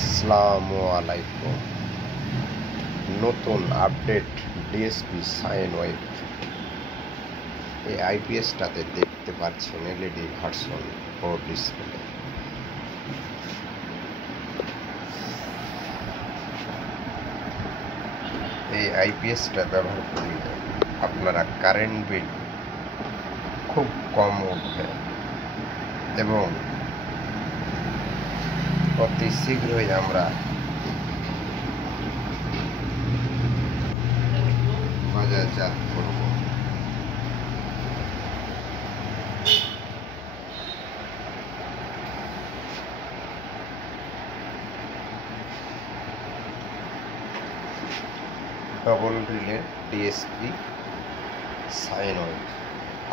আসসালামু আলাইকুম। নতুন আপডেট ডিএসপি সাইন ওয়েভ। এই আইপিএসটাতে দেখতে পাচ্ছেন এলইডি ভার্সন 4 ডিসপ্লে। এই আইপিএসটা ব্যবহার করলে আপনারা কারেন্ট বিল খুব কম উঠবে এবং অতি শীঘ্রই আমরা বাজারজাত করব। ডবল রিলের DSP sine wave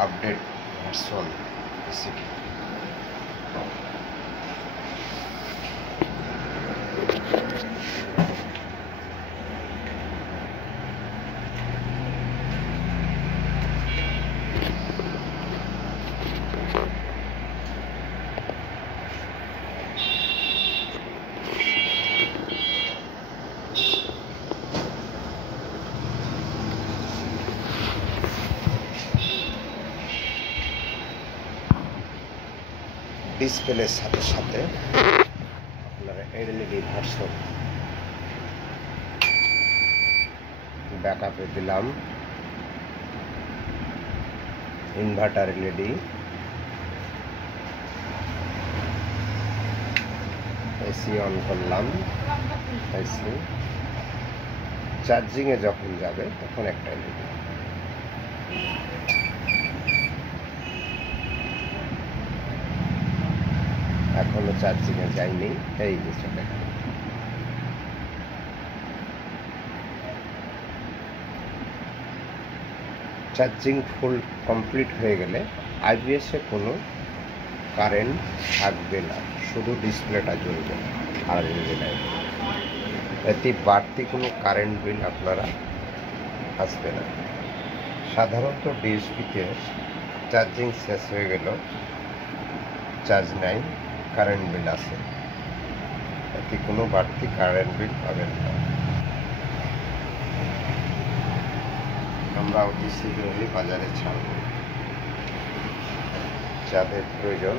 update version recipe. ডিসপ্লের সাথে সাথে আপনারা এলইডি ভার্সন ব্যাকআপে দিলাম, ইনভার্টার এলইডি, এসি অন করলাম, এসি চার্জিংয়ে যখন যাবে তখন একটা এলইডি। এখনো চার্জিংয়ে যায়নি, এই জিনিসটা দেখেন। চার্জিং ফুল কমপ্লিট হয়ে গেলে আইপিএসে কোনো কারেন্ট থাকবে না, শুধু ডিসপ্লেটা জ্বলবে আর জ্বলবে। এতে বাড়তি কোনো কারেন্ট বিল আপনারা আসবে না। সাধারণত ডিএসপিতে চার্জিং শেষ হয়ে গেল, চার্জ নাই, কারেন্ট বিল আসে, এতে কোনো বাড়তি কারেন্ট বিল পাবেন না। আমরা অতি শীঘ্রই বাজারে ছাড়ব। যাদের প্রয়োজন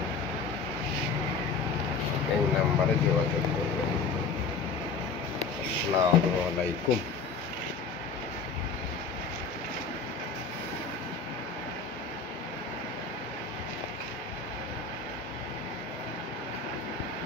এই নাম্বারে যোগাযোগ করবেন। আসসালামু আলাইকুম।